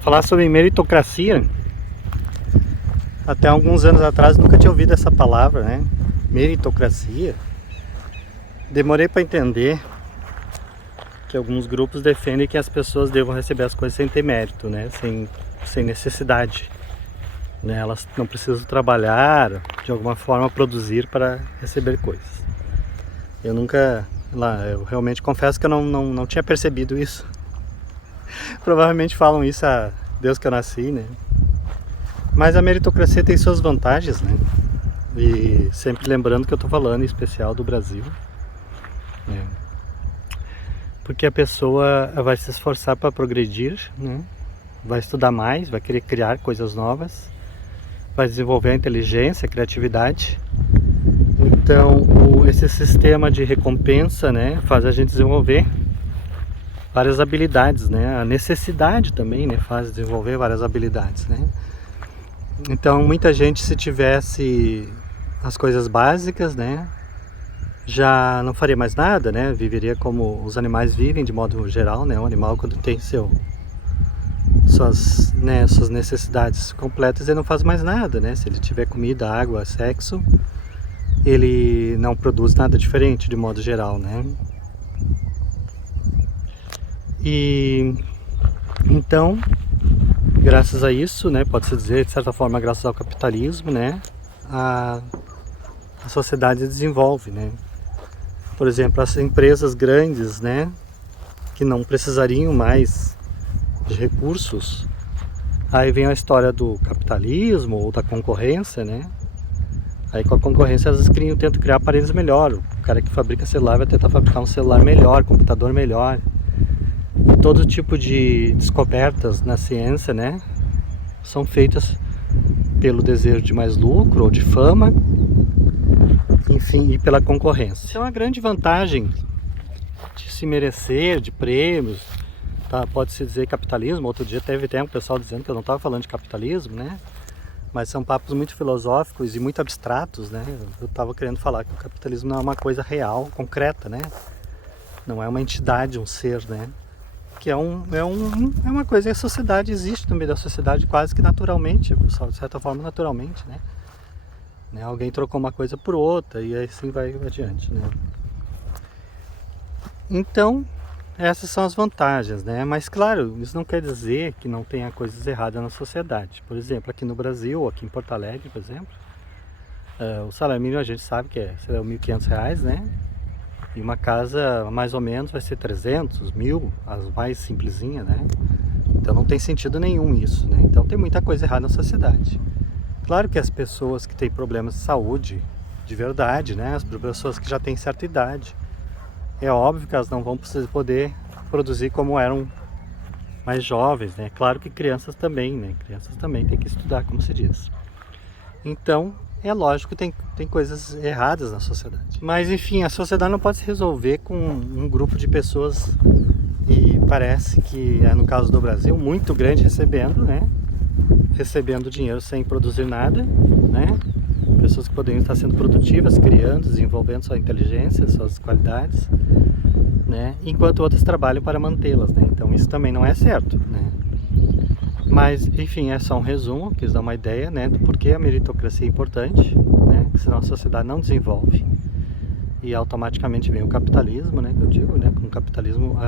Vou falar sobre meritocracia. Até alguns anos atrás nunca tinha ouvido essa palavra, né? Meritocracia. Demorei para entender que alguns grupos defendem que as pessoas devam receber as coisas sem ter mérito, né? Sem necessidade, né? Elas não precisam trabalhar, de alguma forma produzir para receber coisas. Eu realmente confesso que eu não tinha percebido isso. Provavelmente falam isso a Deus que eu nasci, né? Mas a meritocracia tem suas vantagens, né? E sempre lembrando que eu estou falando em especial do Brasil, né? Porque a pessoa vai se esforçar para progredir, né? Vai estudar mais, vai querer criar coisas novas, vai desenvolver a inteligência, a criatividade. Então, esse sistema de recompensa, né, faz a gente desenvolver várias habilidades, né? A necessidade também, né, faz desenvolver várias habilidades, né? Então, muita gente, se tivesse as coisas básicas, né, já não faria mais nada, né? Viveria como os animais vivem de modo geral, né? Um animal, quando tem suas necessidades completas, ele não faz mais nada, né? Se ele tiver comida, água, sexo, ele não produz nada diferente de modo geral, né? E então, graças a isso, né, pode-se dizer, de certa forma, graças ao capitalismo, né, a sociedade desenvolve, né? Por exemplo, as empresas grandes, né, que não precisariam mais de recursos, aí vem a história do capitalismo ou da concorrência, né? Aí com a concorrência elas tentam criar aparelhos melhores. O cara que fabrica celular vai tentar fabricar um celular melhor, computador melhor. E todo tipo de descobertas na ciência, né, são feitas pelo desejo de mais lucro ou de fama, enfim, e pela concorrência. Então a grande vantagem de se merecer, de prêmios, tá, pode-se dizer capitalismo. Outro dia teve até um pessoal dizendo que eu não estava falando de capitalismo, né? Mas são papos muito filosóficos e muito abstratos, né? Eu estava querendo falar que o capitalismo não é uma coisa real, concreta, né? Não é uma entidade, um ser, né? Que é uma coisa que a sociedade existe no meio da sociedade quase que naturalmente, de certa forma naturalmente, né? Alguém trocou uma coisa por outra e assim vai adiante, né? Então, essas são as vantagens, né? Mas claro, isso não quer dizer que não tenha coisas erradas na sociedade. Por exemplo, aqui no Brasil, aqui em Porto Alegre, por exemplo, o salário mínimo a gente sabe que é R$1.500, né? E uma casa, mais ou menos, vai ser 300, 1.000, as mais simplesinhas, né? Então não tem sentido nenhum isso, né? Então tem muita coisa errada na sociedade. Claro que as pessoas que têm problemas de saúde, de verdade, né? As pessoas que já têm certa idade, é óbvio que elas não vão poder produzir como eram mais jovens, né? Claro que crianças também, né? Crianças também têm que estudar, como se diz. Então, é lógico que tem coisas erradas na sociedade. Mas enfim, a sociedade não pode se resolver com um grupo de pessoas, e parece que é no caso do Brasil, muito grande recebendo, né? Recebendo dinheiro sem produzir nada, né? Pessoas que poderiam estar sendo produtivas, criando, desenvolvendo sua inteligência, suas qualidades, né? Enquanto outras trabalham para mantê-las, né? Então isso também não é certo, né? Mas, enfim, é só um resumo, quis dar uma ideia, né, do porquê a meritocracia é importante, né, senão a sociedade não desenvolve e automaticamente vem o capitalismo, né, que eu digo, né, com o capitalismo,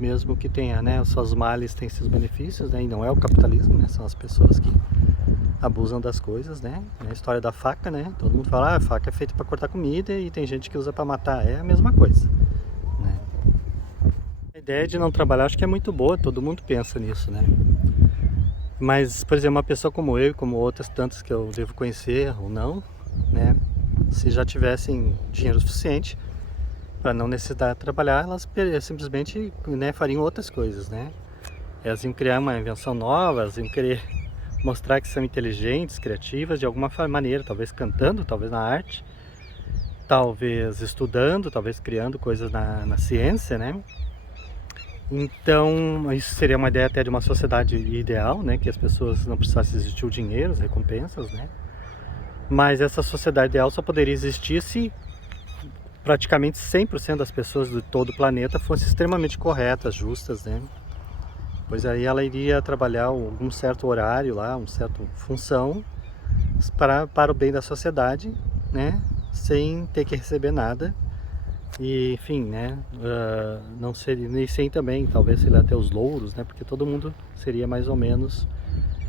mesmo que tenha, né, os seus males tem seus benefícios, né, e não é o capitalismo, né, são as pessoas que abusam das coisas, né, a história da faca, né, todo mundo fala, a faca é feita para cortar comida e tem gente que usa para matar, é a mesma coisa, né. A ideia de não trabalhar acho que é muito boa, todo mundo pensa nisso, né. Mas, por exemplo, uma pessoa como eu e como outras tantas que eu devo conhecer ou não, né, se já tivessem dinheiro suficiente para não necessitar trabalhar, elas simplesmente, né, fariam outras coisas, né. Elas iam criar uma invenção nova, elas iam querer mostrar que são inteligentes, criativas de alguma maneira, talvez cantando, talvez na arte, talvez estudando, talvez criando coisas na ciência, né. Então, isso seria uma ideia até de uma sociedade ideal, né? Que as pessoas não precisassem existir o dinheiro, as recompensas, né? Mas essa sociedade ideal só poderia existir se praticamente 100% das pessoas de todo o planeta fossem extremamente corretas, justas, né? Pois aí ela iria trabalhar um certo horário lá, uma certa função para o bem da sociedade, né? Sem ter que receber nada. E, enfim, né? Não seria, nem sem também, talvez seria até os louros, né? Porque todo mundo seria mais ou menos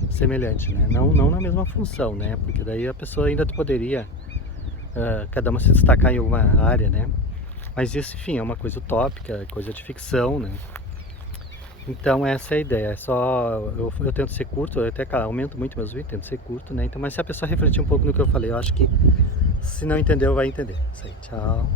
semelhante, né? Não na mesma função, né? Porque daí a pessoa ainda poderia, cada uma se destacar em alguma área, né? Mas isso, enfim, é uma coisa utópica, é coisa de ficção, né? Então essa é a ideia, é só, eu tento ser curto, eu até aumento muito meus vídeos, tento ser curto, né? Então, mas se a pessoa refletir um pouco no que eu falei, eu acho que se não entendeu, vai entender. Isso aí, tchau.